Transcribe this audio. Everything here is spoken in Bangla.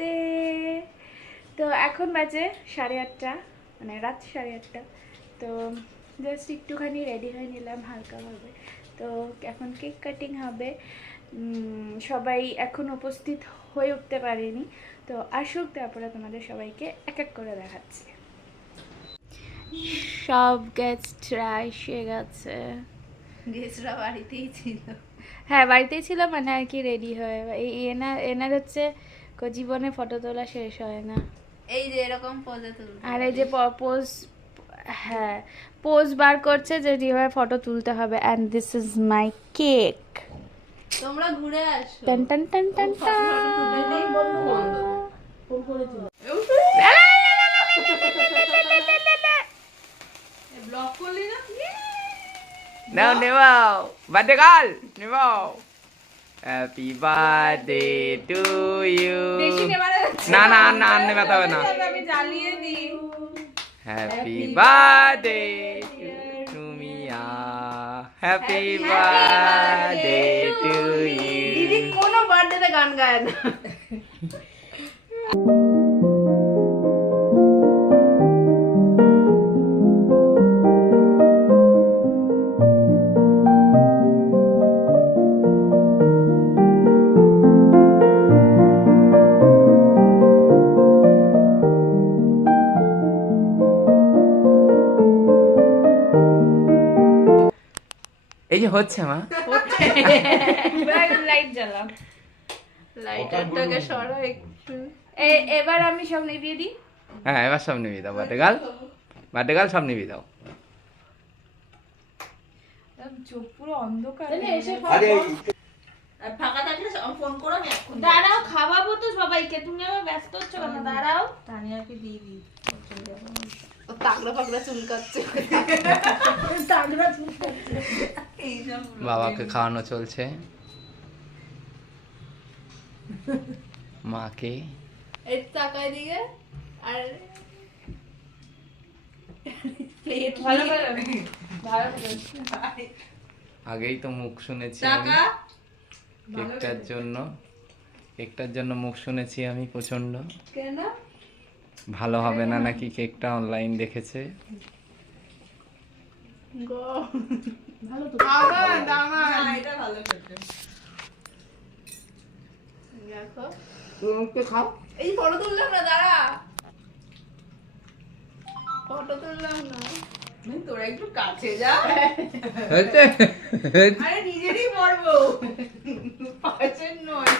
বার্থডে। তো এখন বাজে 8:30, মানে রাত 8:30। তো জাস্ট একটুখানি রেডি হয়ে নিলাম হালকাভাবে। তো এখন কেক কাটিং হবে। সবাই এখন উপস্থিত হয়ে উঠতে পারেনি, তো আসুক, তারপরে তোমাদের সবাইকে এক এক করে দেখাচ্ছি। সব গেস্টরা এসে গেছে। গেস্টরা বাড়িতেই ছিল। হ্যাঁ, বাড়িতেই ছিল, মানে আর কি রেডি হয়ে। এনার হচ্ছে জীবনে ফটো তোলা শেষ হয় না। এই যে এরকম পোজে তুলতে, আর এই যে পোজ, হ্যাঁ পোজ বার করছে যে যেভাবে ফটো তুলতে হবে। And this is my cake. তোমরা ঘুরে আসো। টান টান টান টান টান। ব্লক করলি না? নাও নেবাও বার্থডে গার্ল নেবাও। Happy birthday to you. না না না নেবাতে হবে না। আমি জ্বালিয়ে দিই। হ্যাপি বার্থডে টু মিয়া। Happy birthday to you. দিদি কোনো বার্থডেতে গান গায় না। এই যে হচ্ছে মা। লাইট জ্বালাম। লাইটারটাকে সরা একটু। এবার আমি সব নিভিয়ে দিই। হ্যাঁ এবার সব নিবি দাও। বার্থডে গার্ল, বার্থডে গার্ল সব নিবি দাও। চোখ পুরো অন্ধকার। ফাঁকা থাকলে ফোন করো, আমি এখন দাঁড়াও, খাওয়াবো তো সবাইকে, তুমি আবার ব্যস্ত হচ্ছ কেন? দাঁড়াও। তানিয়াকে দিয়ে দিই। ও তাগড়া ফাগড়া চুলকাচ্ছে। এইসব বাবাকে খাওয়ানো চলছে, মাকে। এই তাকায় দিকে আর ভালো করে ভালো আগেই তো মুখ শুনেছি আমি টাকা কেকটার জন্য মুখ শুনেছি আমি প্রচন্ড। কেন? ভালো হবে না নাকি কেকটা অনলাইন দেখেছে। ভালো তো আবার দানা এটা ভালো খেতে। দেখো তুমি খাও। এই ফটো তুললাম না, দাঁড়া। ফটো তুললাম না, তোরা একটু কাছে যা। হয়েছে? আরে নিজেরই মরবো, পাশের নয়।